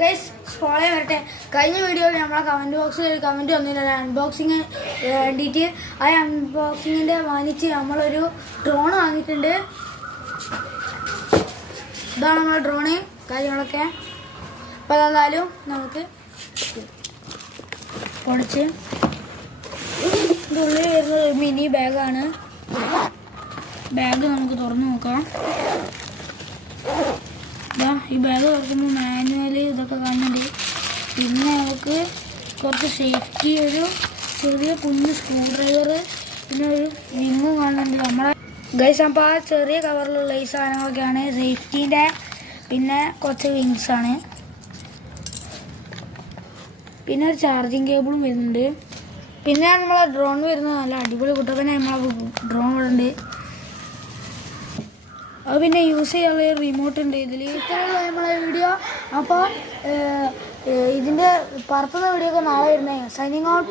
Guys follow വരട്ടെ. കഴിഞ്ഞ വീഡിയോയിൽ നമ്മളെ കമൻറ്റ് ബോക്സിൽ ഒരു കമൻറ്റ് വന്നില്ല അൺബോക്സിങ് വേണ്ടിയിട്ട്. ആ അൺബോക്സിങ്ങിൻ്റെ മാനിച്ച് നമ്മളൊരു ഡ്രോൺ വാങ്ങിയിട്ടുണ്ട്. ഇതാണ് നമ്മളെ ഡ്രോണ് കാര്യങ്ങളൊക്കെ. അപ്പോൾ അതെന്തായാലും നമുക്ക് പൊളിച്ച് ഇതിൻ്റെ ഉള്ളിൽ വരുന്നത് ഒരു മിനി ബാഗാണ്. ബാഗ് നമുക്ക് തുറന്ന് നോക്കാം. ഈ ബാഗ് തുറക്കുമ്പോൾ മാനുവല് ഇതൊക്കെ കാണുന്നുണ്ട്. പിന്നെ നമുക്ക് കുറച്ച് സേഫ്റ്റി, ഒരു ചെറിയ കുഞ്ഞ് സ്ക്രൂ ഡ്രൈവർ, പിന്നെ ഒരു റിങ്ങും കാണുന്നുണ്ട്. നമ്മളെ ഗൈസ് അപ്പോൾ ആ ചെറിയ കവറിലുള്ള ഈ സാധനങ്ങളൊക്കെയാണ് സേഫ്റ്റീൻ്റെ. പിന്നെ കുറച്ച് വിങ്സാണ്. പിന്നെ ഒരു ചാർജിങ് കേബിളും വരുന്നുണ്ട്. പിന്നെ നമ്മളെ ഡ്രോൺ വരുന്നത് നല്ല അടിപൊളി കുട്ടപ്പനെ നമ്മളെ ഡ്രോൺ ഇവിടെ ഉണ്ട്. അത് പിന്നെ യൂസ് ചെയ്യാനുള്ള റിമോട്ട് ഉണ്ട് ഇതിൽ. ഇത്രയുള്ള നമ്മളെ വീഡിയോ. അപ്പോൾ ഇതിൻ്റെ പറത്തുന്ന വീഡിയോ ഒക്കെ നാളെ വരുന്നത്. Signing out.